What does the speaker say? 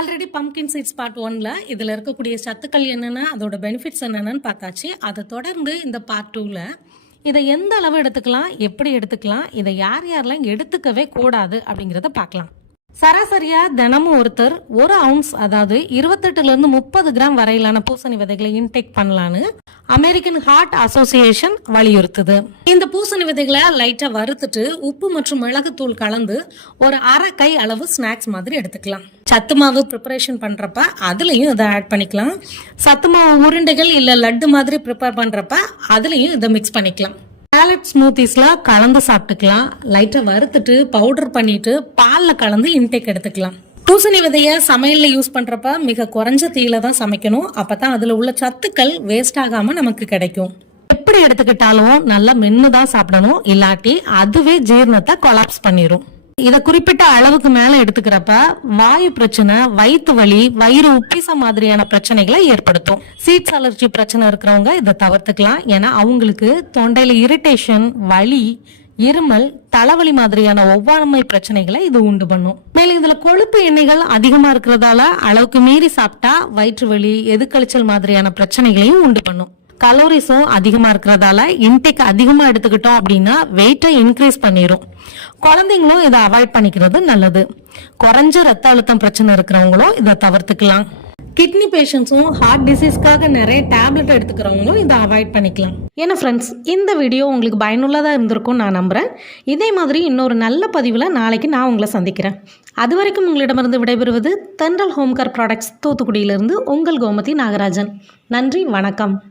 Already pumpkin seeds part ஒன்ல இதில் இருக்கக்கூடிய சத்துக்கள் என்னென்ன அதோட பெனிஃபிட்ஸ் என்னென்னு பார்த்தாச்சு. அதை தொடர்ந்து இந்த பார்ட் டூவில் இதை எந்த அளவு எடுத்துக்கலாம் எப்படி எடுத்துக்கலாம் இதை யார் யாரெல்லாம் எடுத்துக்கவே கூடாது அப்படிங்கிறத பார்க்கலாம். சராசரியா தினமும் ஒருத்தர் ஒரு அவுன்ஸ் அதாவது இருபத்தெட்டுல இருந்து முப்பது கிராம் வரையிலான பூசணி விதைகளை இன்டேக் பண்ணலான்னு அமெரிக்கன் ஹார்ட் அசோசியேஷன் வலியுறுத்துது. இந்த பூசணி விதைகளை லைட்டா வறுத்துட்டு உப்பு மற்றும் மிளகுத்தூள் கலந்து ஒரு அரை கை அளவு ஸ்நாக்ஸ் மாதிரி எடுத்துக்கலாம். சத்து மாவு ப்ரிப்பரேஷன் பண்றப்ப அதுலயும் இதை ஆட் பண்ணிக்கலாம். சத்து மாவு உருண்டைகள் இல்ல லட்டு மாதிரி ப்ரிப்பேர் பண்றப்ப அதுலயும் இதை மிக்ஸ் பண்ணிக்கலாம். சாலட் ஸ்மூத்திஸில் கலந்து சாப்பிட்டுக்கலாம். லைட்டாக வறுத்துட்டு பவுடர் பண்ணிட்டு பாலில் கலந்து இன்டேக் எடுத்துக்கலாம். பூசணி விதையை சமையலில் யூஸ் பண்ணுறப்ப மிக குறைஞ்ச தீயில தான் சமைக்கணும். அப்போ தான் அதில் உள்ள சத்துக்கள் வேஸ்ட் ஆகாமல் நமக்கு கிடைக்கும். எப்படி எடுத்துக்கிட்டாலும் நல்லா மென்னு தான் சாப்பிடணும். இல்லாட்டி அதுவே ஜீரணத்தை கொலாப்ஸ் பண்ணிடும் இதை குறிப்பிட்ட அளவுக்கு மேல எடுத்துக்கிறப்ப வாயு பிரச்சனை வயிற்று வலி வயிறு உப்பிச மாதிரியான பிரச்சனைகளை ஏற்படுத்தும். சீட்ஸ் அலர்ஜி பிரச்சனை இருக்கிறவங்க இதை தவிர்த்துக்கலாம். ஏன்னா அவங்களுக்கு தொண்டையில இரிட்டேஷன் வலி இருமல் தலைவலி மாதிரியான ஒவ்வாமை பிரச்சனைகளை இது உண்டு பண்ணும். மேலும் இதுல கொழுப்பு எண்ணெய்கள் அதிகமா இருக்கிறதால அளவுக்கு மீறி சாப்பிட்டா வயிற்று வலி எதுக்கழிச்சல் மாதிரியான பிரச்சனைகளையும் உண்டு பண்ணும். கலோரிஸும் அதிகமாக இருக்கிறதால இன்டேக் அதிகமாக எடுத்துக்கிட்டோம் அப்படின்னா வெயிட்டை இன்க்ரீஸ் பண்ணிடும் குழந்தைங்களும் இதை அவாய்ட் பண்ணிக்கிறது நல்லது. குறைஞ்ச ரத்த அழுத்தம் பிரச்சனை இருக்கிறவங்களும் இதை தவிர்த்துக்கலாம். கிட்னி பேஷண்ட்ஸும் ஹார்ட் டிசீஸ்க்காக நிறைய டேப்லெட் எடுத்துக்கிறவங்களும் இதை அவாய்ட் பண்ணிக்கலாம். ஏன்னா ஃப்ரெண்ட்ஸ் இந்த வீடியோ உங்களுக்கு பயனுள்ளதாக இருந்திருக்கும் நான் நம்புகிறேன் இதே மாதிரி இன்னொரு நல்ல பதிவில் நாளைக்கு நான் உங்களை சந்திக்கிறேன். அது வரைக்கும் உங்களிடமிருந்து விடைபெறுவது தென்றல் ஹோம்கேர் ப்ராடக்ட்ஸ் தூத்துக்குடியிலிருந்து உங்கள் கோமதி நாகராஜன். நன்றி வணக்கம்.